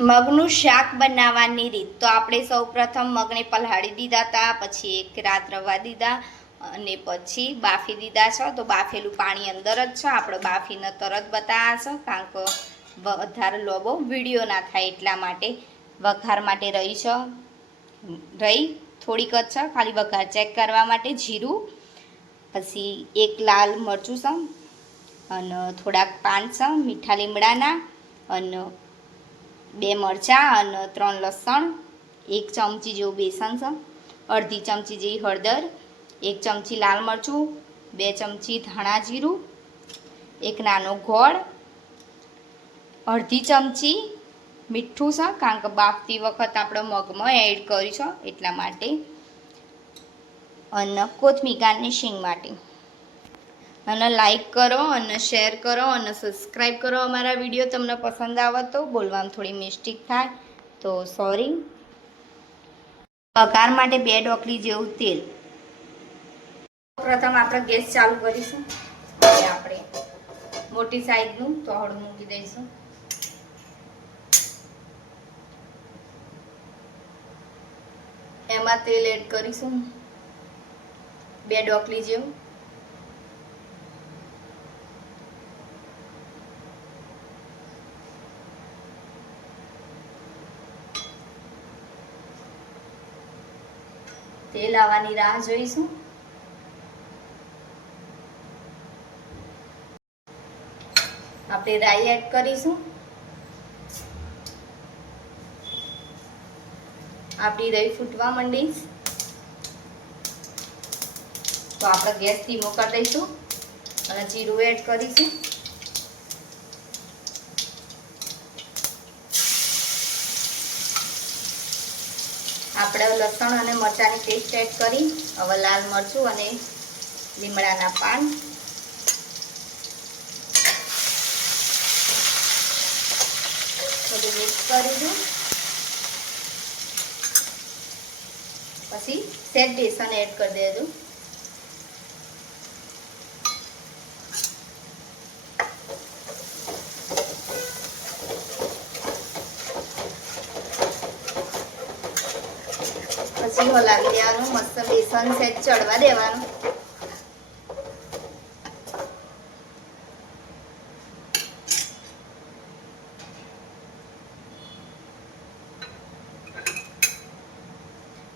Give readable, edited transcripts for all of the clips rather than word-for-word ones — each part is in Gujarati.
મગનું શાક બનાવવાની રીત. તો આપણે સૌ પ્રથમ મગને પલાળી દીધા હતા, પછી એક રાત રવા દીધા અને પછી બાફી દીધા છે. તો બાફેલું પાણી અંદર જ છે, આપણે બાફીને તરત બતાવ્યા છે, કારણ કે વધારે લોબો વિડીયો ના થાય એટલા માટે. વઘાર માટે રહી થોડીક જ છે, ખાલી વઘાર ચેક કરવા માટે. જીરું, પછી એક લાલ મરચું છે અને થોડાક પાન છે મીઠા લીમડાના, અને 2 મરચાં અને 3 લસણ, 1 ચમચી જેવું બેસન છે, અડધી ચમચી જેવી હળદર, 1 ચમચી લાલ મરચું, 2 ચમચી ધાણા જીરું, 1 નાનો ગોળ, અડધી ચમચી મીઠું છે, કારણ કે બાફતી વખત આપણે મગમાં એડ કરીશું એટલા માટે, અને કોથમીર ગાર્નિશિંગ માટે. અને લાઈક કરો અને શેર કરો અને સબસ્ક્રાઈબ કરો અમારા વિડીયો. તમને પસંદ આવે તો બોલવામાં થોડી મિસ્ટેક થાય તો સોરી. વઘાર માટે 2 ડોકલી જેવું તેલ. પ્રથમ આપણે ગેસ ચાલુ કરીશું અને આપણે મોટી સાઈઝનું તોહડું મૂકી દઈશું. એમાં તેલ એડ કરીશું 2 ડોકલી જેવું. તેલ આવવાની રાહ જોઈશું. આપણે રાઈ એડ કરીશું. આપણી રાઈ ફૂટવા માંડી તો આપણે ગેસ ધીમો કરી દઈશું અને જીરું એડ કરીશું. આપણે લસણ અને મરચાંની પેસ્ટ એડ કરી હવે લાલ મરચું અને લીમડાના પાન, બધું મિક્સ કરીશું. પછી સેજ બેસન એડ કરી દેજો. પછી હલાવી દેવાનું, મસ્ત બેસન સેજ ચડવા દેવાનું.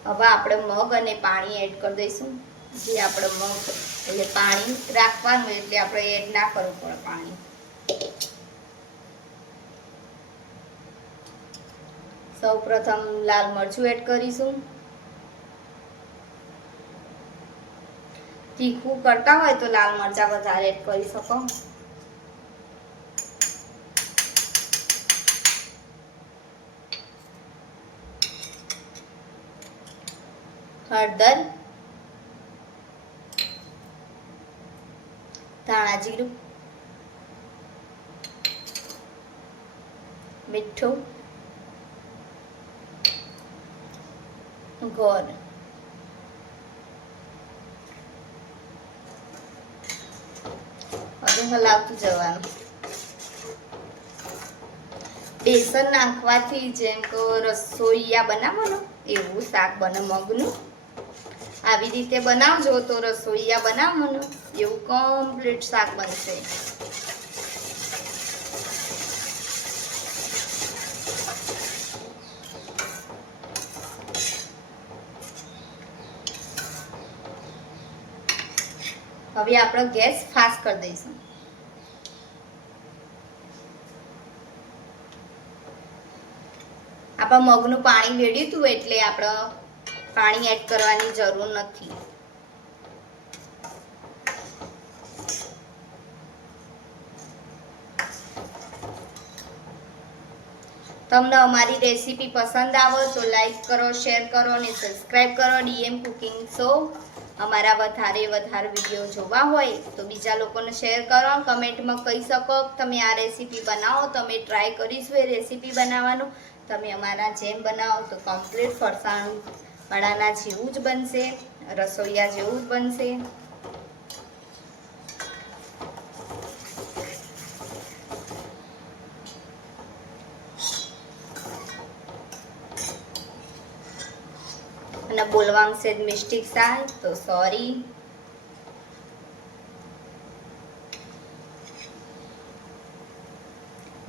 હવે આપણે મગ અને પાણી એડ કરી દઈશું. જે આપણે મગ એટલે પાણી રાખવાનું, એટલે આપણે એડ ના કરવું પડે પાણી. સૌ પ્રથમ લાલ મરચું એડ કરીશું. તીખું કરતા હોય તો લાલ મરચાં વધારે એડ કરી શકો. હળદર, ધાણા જીરું, મીઠું, ગોળ. બધું હલાવતું જવાનું. બેસન નાખવાથી જેમ કે રસોઈયા બનાવવાનો એવું શાક બને મગનું. આવી રીતે બનાવજો તો રસોઈયા બનાવવાનું એવું કમ્પ્લીટ શાક બનશે. હવે આપણે ગેસ ફાસ્ટ કરી દઈશું. આપણે મગનું પાણી વેડ્યું હતું એટલે આપણે પાણી એડ કરવાની જરૂર નથી. તમને અમારી રેસીપી પસંદ આવે તો લાઈક કરો, શેર કરો અને સબસ્ક્રાઈબ કરો. ડીએમ કુકિંગ શો અમારા વધારે વિડીયો જોવા હોય તો બીજા લોકોને શેર કરો. કમેન્ટમાં કહી શકો તમે આ રેસીપી બનાવો, તમે ટ્રાય કરીશું એ રેસીપી બનાવવાનું. તમે અમારા જેમ બનાવો તો કમ્પ્લીટ ફરસાણ વાળાના જેવું જ બનશે, રસોઈયા જેવું જ બનશે. અને બોલવામાં સેજ મિસ્ટેક થાય તો સોરી.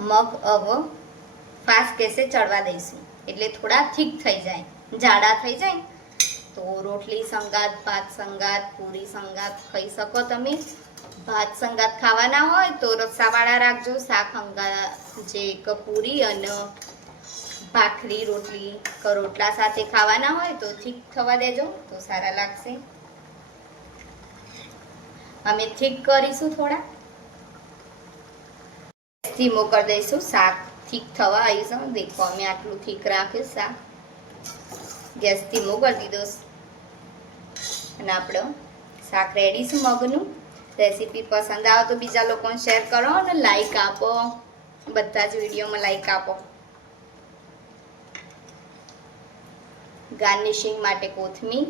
મગ હવે ફાસ્ટ ગેસે ચડવા દઈશું એટલે થોડા થીક થઈ જાય, જાડા થઈ જાય તો રોટલી સંગાત, ભાત સંગાત, પૂરી સંગાત ખાઈ શકો તમે. ભાત સંગાત ખાવાના હોય તો રસાવાળા રાખજો. શાક સંગાત જે પૂરી અને ભાખરી રોટલી રોટલા સાથે ખાવાના હોય તો થીક થવા દેજો તો સારા લાગશે. અમે થીક કરીશું થોડા, ધીમો કરી દઈશું. શાક થીક થવા આવીશું. દેખો અમે આટલું થીક રાખ્યું શાક. ગેસ ધીમો કરી દીધો અને આપણો શાક રેડી છે મગનું. રેસીપી પસંદ આવે તો બીજા લોકોને શેર કરો અને લાઈક આપો. બધા જ વિડીયોમાં લાઈક આપો. ગાર્નિશિંગ માટે કોથમીર,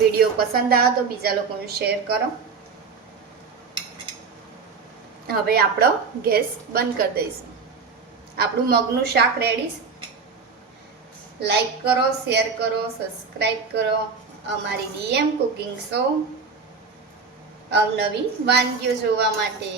વિડીયો પસંદ આવે તો બીજા લોકોને શેર કરો. હવે આપણો ગેસ બંધ કરી દઈશું. આપણું મગનું શાક રેડી. લાઈક કરો, શેર કરો, સબસ્ક્રાઈબ કરો અમારી DM કુકિંગ શો અવનવી વાનગીઓ જોવા માટે.